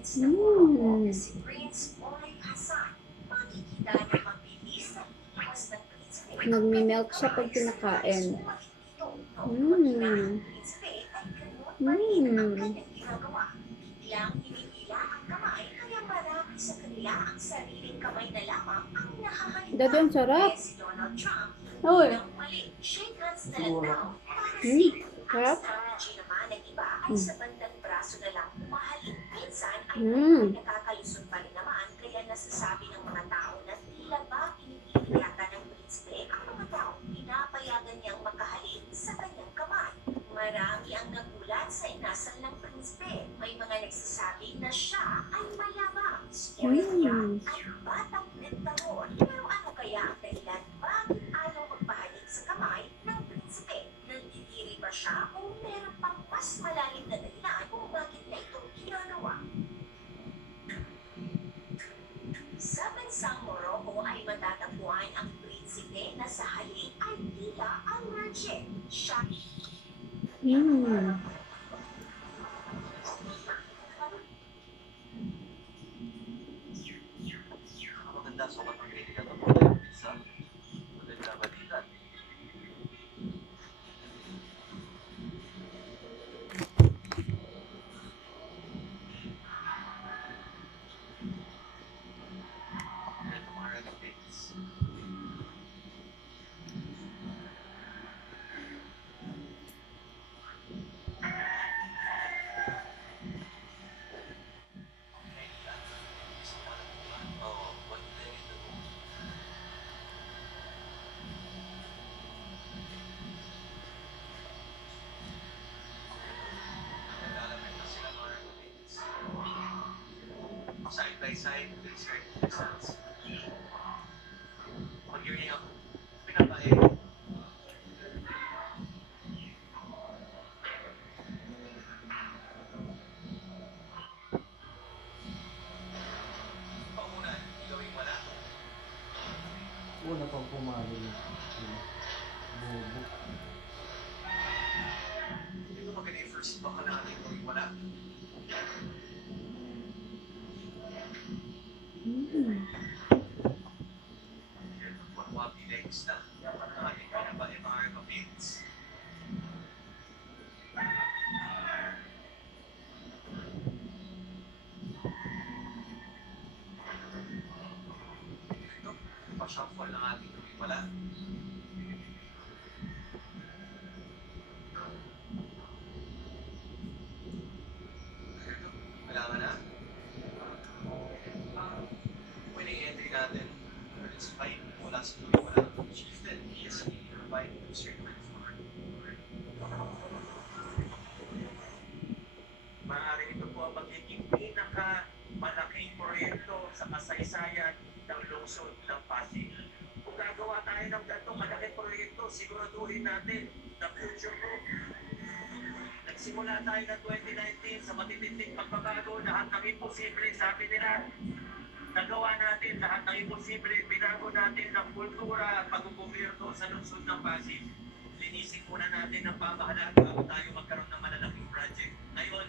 Mm. Nagmi-melt siya pag kinakain. Mm. Mm. Dati ang sarap. Uy. Siguro. Sarap. Mm. Mm. Mm. Maganda so kapag hindi ka tapos pizza. Maganda balita. Tomorrow the pizza. Oh, what day ito? Naglalapit na sila mga pizza. Side by side, dessert, desserts. Pag yun yung pinapain, paunan, gawing wala. Una pang pumalo na sila. Bobo. Ito maganda yung first baka natin gawing wala. Mm. Wabi legs na. Ang ating pinapain mga kapits. Ito, pa-shuffle ng ating gawing wala. Ito, kailangan na. Winning entry natin. It's 5 mula sa gawing wala. Shifted, easily, 5 to circle forward. Maaaring ito po ang magiging pinakamalaking proyekto sa kasaysayan ng lungsod ng Pasig. Kung gagawa tayo ng ganitong malaking proyekto, siguraduhin natin na future proof. Nagsimula tayo ng 2019 sa matitinding pagbabago, lahat ng imposible, sabi nila, nagawa natin lahat ng imposible, binago natin ng kultura at pagkukumpirto sa lungsod ng Pasig. Linisin muna natin ang pamahalaan bago tayo magkaroon ng malalaking project. Ngayon,